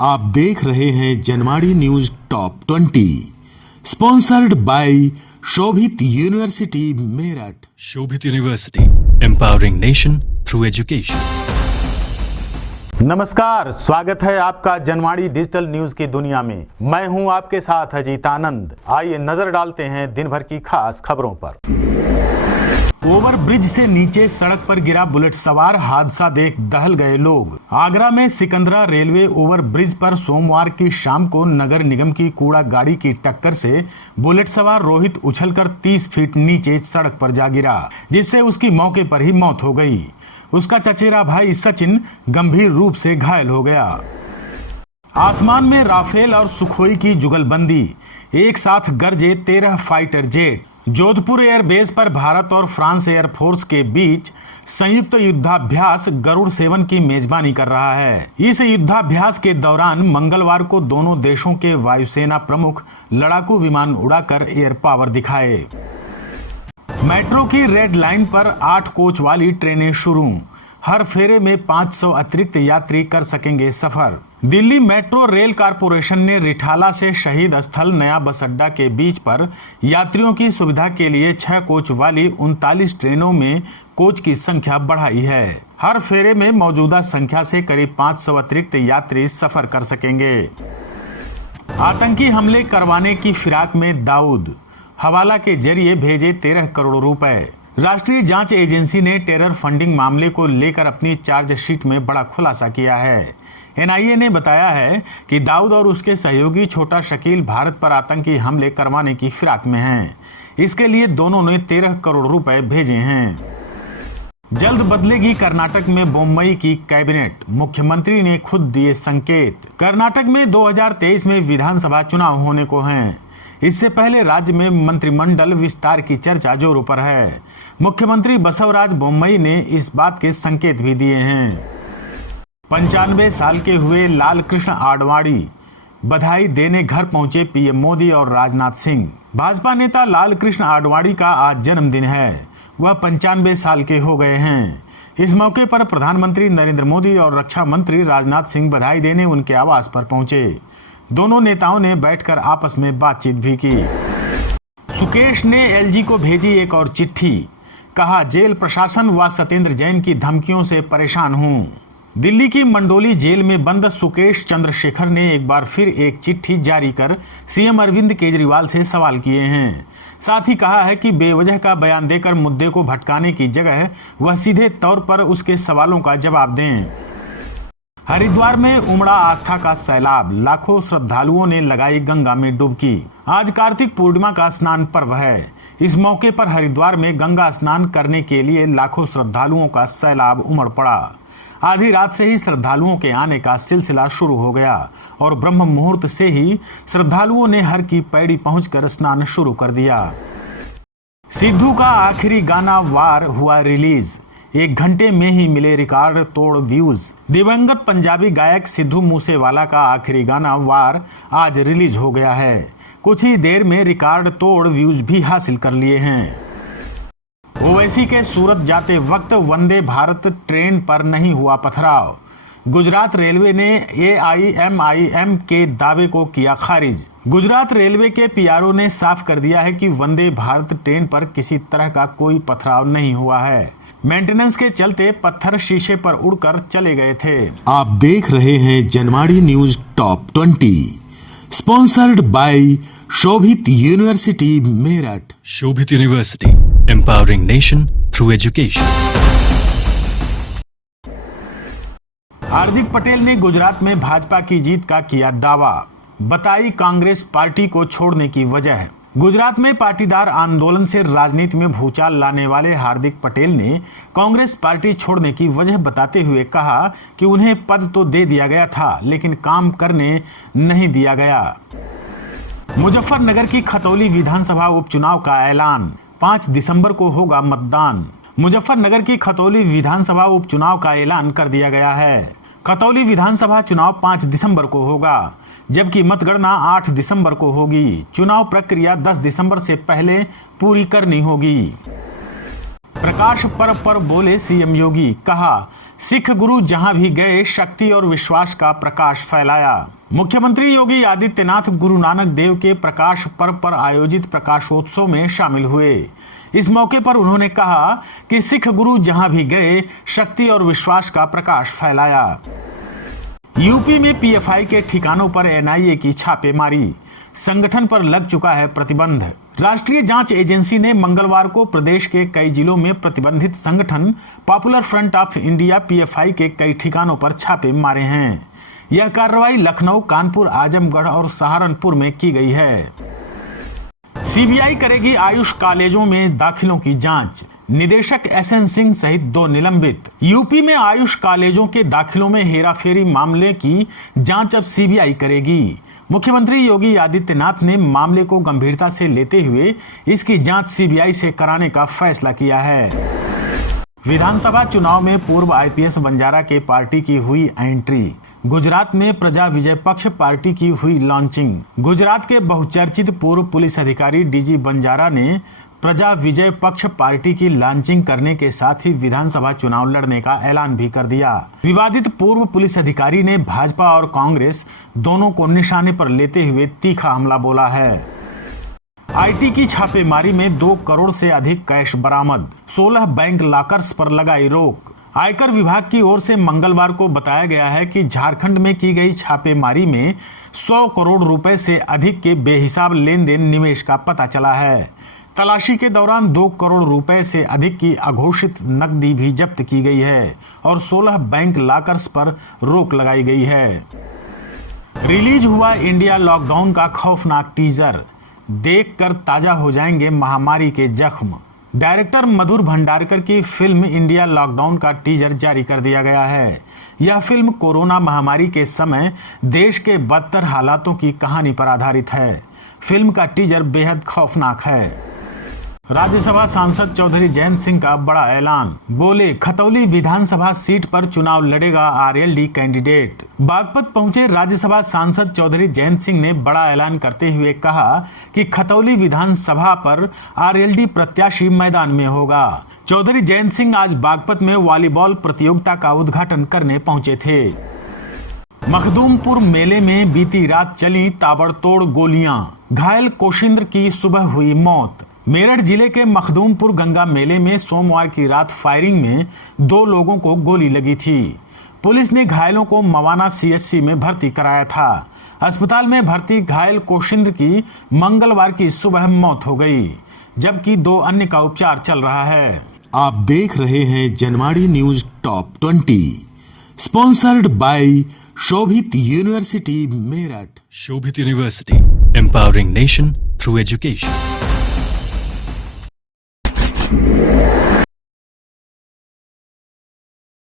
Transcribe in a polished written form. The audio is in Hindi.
आप देख रहे हैं Janwadi news top 20 sponsored by Shobhit university Meerut. Shobhit university, empowering nation through education. नमस्कार, स्वागत है आपका जनवाड़ी डिजिटल न्यूज की दुनिया में। मैं हूं आपके साथ अजीत आनंद। आइए नजर डालते हैं दिन भर की खास खबरों पर। ओवर ब्रिज से नीचे सड़क पर गिरा बुलेट सवार, हादसा देख दहल गए लोग। आगरा में सिकंदरा रेलवे ओवर ब्रिज पर सोमवार की शाम को नगर निगम की कूड़ा गाड़ी की टक्कर से बुलेट सवार रोहित उछलकर 30 फीट नीचे सड़क पर जा गिरा, जिससे उसकी मौके पर ही मौत हो गई। उसका चचेरा भाई सचिन गंभीर रूप से घायल हो गया। आसमान में राफेल और सुखोई की जुगलबंदी, एक साथ गरजे 13 फाइटर जेट। जोधपुर एयरबेस पर भारत और फ्रांस एयरफोर्स के बीच संयुक्त युद्धाभ्यास गरुड़ 7 की मेजबानी कर रहा है। इस युद्धाभ्यास के दौरान मंगलवार को दोनों देशों के वायुसेना प्रमुख लड़ाकू विमान उड़ाकर एयर पावर दिखाए। मेट्रो की रेड लाइन पर 8 कोच वाली ट्रेनें शुरू, हर फेरे में 500 अतिरिक्त यात्री कर सकेंगे सफर। दिल्ली मेट्रो रेल कारपोरेशन ने रिठाला से शहीद स्थल नया बस अड्डा के बीच पर यात्रियों की सुविधा के लिए 6 कोच वाली 39 ट्रेनों में कोच की संख्या बढ़ाई है। हर फेरे में मौजूदा संख्या से करीब 500 अतिरिक्त यात्री सफर कर सकेंगे। आतंकी हमले करवाने की फिराक में दाऊद, हवाला के जरिए भेजे 13 करोड़ रुपए। राष्ट्रीय जांच एजेंसी ने टेरर फंडिंग मामले को लेकर अपनी चार्जशीट में बड़ा खुलासा किया है। एनआईए ने बताया है कि दाऊद और उसके सहयोगी छोटा शकील भारत पर आतंकी हमले करवाने की फिराक में हैं। इसके लिए दोनों ने 13 करोड़ रुपए भेजे हैं। जल्द बदलेगी कर्नाटक में मुंबई की कैबिनेट, मुख्यमंत्री ने खुद दिए संकेत। कर्नाटक में 2023 में विधानसभा चुनाव होने को हैं। इससे पहले राज्य में मंत्रिमंडल विस्तार की चर्चा जोरों पर है। मुख्यमंत्री बसवराज बोम्मई ने इस बात के संकेत भी दिए हैं। 95 साल के हुए लाल कृष्ण आडवाणी, बधाई देने घर पहुंचे पीएम मोदी और राजनाथ सिंह। भाजपा नेता लाल कृष्ण आडवाणी का आज जन्मदिन है। वह 95 साल के हो गए हैं। इस मौके पर प्रधानमंत्री नरेंद्र मोदी और रक्षा मंत्री राजनाथ सिंह बधाई देने उनके आवास पर पहुंचे। दोनों नेताओं ने बैठकर आपस में बातचीत भी की। सुकेश ने एलजी को भेजी एक और चिट्ठी, कहा जेल प्रशासन व सत्येंद्र जैन की धमकियों से परेशान हूं। दिल्ली की मंडोली जेल में बंद सुकेश चंद्रशेखर ने एक बार फिर एक चिट्ठी जारी कर सीएम अरविंद केजरीवाल से सवाल किए हैं। साथ ही कहा है कि बेवजह का बयान देकर मुद्दे को भटकाने की जगह वह सीधे तौर पर उसके सवालों का जवाब दें। हरिद्वार में उमड़ा आस्था का सैलाब, लाखों श्रद्धालुओं ने लगाई गंगा में डुबकी। आज कार्तिक पूर्णिमा का स्नान पर्व है। इस मौके पर हरिद्वार में गंगा स्नान करने के लिए लाखों श्रद्धालुओं का सैलाब उमड़ पड़ा। आधी रात से ही श्रद्धालुओं के आने का सिलसिला शुरू हो गया और ब्रह्म मुहूर्त से ही श्रद्धालुओं ने हर की पैड़ी पहुंचकर स्नान शुरू कर दिया। सिद्धू का आखिरी गाना वार हुआ रिलीज, 1 घंटे में ही मिले रिकॉर्ड तोड़ व्यूज। दिवंगत पंजाबी गायक सिद्धू मूसेवाला का आखिरी गाना वार आज रिलीज हो गया है। कुछ ही देर में रिकॉर्ड तोड़ व्यूज भी हासिल कर लिए हैं। ओवैसी के सूरत जाते वक्त वंदे भारत ट्रेन पर नहीं हुआ पथराव। गुजरात रेलवे ने एआईएमआईएम के दावे को किया खारिज। गुजरात रेलवे के पीआरओ ने साफ कर दिया है कि वंदे भारत ट्रेन पर किसी तरह का कोई पथराव नहीं हुआ है। मेंटेनेंस के चलते पत्थर शीशे पर उड़कर चले गए थे। आप देख रहे हैं Janwadi news top 20 sponsored by Shobhit university Meerut. Shobhit university, empowering nation through education. Hardik Patel ने गुजरात में भाजपा की जीत का किया दावा, बताई कांग्रेस पार्टी को छोड़ने की वजह। गुजरात में पाटीदार आंदोलन से राजनीति में भूचाल लाने वाले हार्दिक पटेल ने कांग्रेस पार्टी छोड़ने की वजह बताते हुए कहा कि उन्हें पद तो दे दिया गया था लेकिन काम करने नहीं दिया गया। मुजफ्फरनगर की खतौली विधानसभा उपचुनाव का ऐलान, 5 दिसंबर को होगा मतदान। मुजफ्फरनगर की खतौली विधानसभा उपचुनाव का ऐलान कर दिया गया है। खतौली विधानसभा चुनाव 5 दिसंबर को होगा, जबकि मतगणना 8 दिसंबर को होगी। चुनाव प्रक्रिया 10 दिसंबर से पहले पूरी करनी होगी। प्रकाश पर्व पर बोले सीएम योगी, कहा सिख गुरु जहां भी गए शक्ति और विश्वास का प्रकाश फैलाया। मुख्यमंत्री योगी आदित्यनाथ गुरु नानक देव के प्रकाश पर्व पर आयोजित प्रकाशोत्सव में शामिल हुए। इस मौके पर उन्होंने कहा कि सिख गुरु जहां भी गए शक्ति और विश्वास का प्रकाश फैलाया। यूपी में पीएफआई के ठिकानों पर एनआईए की छापेमारी, संगठन पर लग चुका है प्रतिबंध। राष्ट्रीय जांच एजेंसी ने मंगलवार को प्रदेश के कई जिलों में प्रतिबंधित संगठन popular front of India PFI के कई ठिकानों पर छापे मारे हैं। यह कार्रवाई लखनऊ, कानपुर, आजमगढ़ और सहारनपुर में की गई है। सीबीआई करेगी आयुष कॉलेजों में दाखिलों की जांच, निदेशक एसएन सिंह सहित 2 निलंबित। यूपी में आयुष कॉलेजों के दाखिलों में हेराफेरी मामले की जांच अब सीबीआई करेगी। मुख्यमंत्री योगी आदित्यनाथ ने मामले को गंभीरता से लेते हुए इसकी जांच सीबीआई से कराने का फैसला किया है। विधानसभा चुनाव में पूर्व आईपीएस बंजारा के पार्टी की हुई एंट्री, गुजरात में प्रजा विजय पक्ष पार्टी की हुई लॉन्चिंग। गुजरात के बहुचर्चित पूर्व पुलिस अधिकारी डीजी बंजारा ने प्रजा विजय पक्ष पार्टी की लॉन्चिंग करने के साथ ही विधानसभा चुनाव लड़ने का ऐलान भी कर दिया। विवादित पूर्व पुलिस अधिकारी ने भाजपा और कांग्रेस दोनों को निशाने पर लेते हुए तीखा हमला बोला है। आईटी की छापेमारी में 2 करोड़ से अधिक कैश बरामद, 16 बैंक लॉकर्स पर लगाई रोक। आयकर विभाग की ओर से मंगलवार को बताया गया है कि झारखंड में की गई छापेमारी में 100 करोड़ रुपए से अधिक के बेहिसाब लेन देन निवेश का पता चला है। तलाशी के दौरान 2 करोड़ रुपए से अधिक की अघोषित नकदी भी जब्त की गई है और 16 बैंक लॉकर्स पर रोक लगाई गई है। रिलीज हुआ इंडिया लॉकडाउन का खौफनाक टीजर, देखकर ताजा हो जाएंगे महामारी के जख्म। डायरेक्टर मधुर भंडारकर की फिल्म इंडिया लॉकडाउन का टीजर जारी कर दिया गया है। यह फिल्म कोरोना महामारी के समय देश के बदतर हालातों की कहानी पर आधारित है। फिल्म का टीजर बेहद खौफनाक है। राज्यसभा सांसद चौधरी जयंत सिंह का बड़ा ऐलान, बोले खतौली विधानसभा सीट पर चुनाव लड़ेगा आरएलडी कैंडिडेट। बागपत पहुंचे राज्यसभा सांसद चौधरी जयंत सिंह ने बड़ा ऐलान करते हुए कहा कि खतौली विधानसभा पर आरएलडी प्रत्याशी मैदान में होगा। चौधरी जयंत सिंह आज बागपत में वॉलीबॉल प्रतियोगिता का उद्घाटन करने पहुंचे थे। मखदूमपुर मेले में बीती रात चली ताबड़तोड़ गोलियां, घायल कोशिंद्र की सुबह हुई मौत। मेरठ जिले के मखदूमपुर गंगा मेले में सोमवार की रात फायरिंग में 2 लोगों को गोली लगी थी। पुलिस ने घायलों को मवाना सीएचसी में भर्ती कराया था। अस्पताल में भर्ती घायल कोशिंद्र की मंगलवार की सुबह मौत हो गई, जबकि 2 अन्य का उपचार चल रहा है। आप देख रहे हैं जनमाड़ी news top 20, sponsored by Shobhit university Meerut. Shobhit University, empowering nation through education.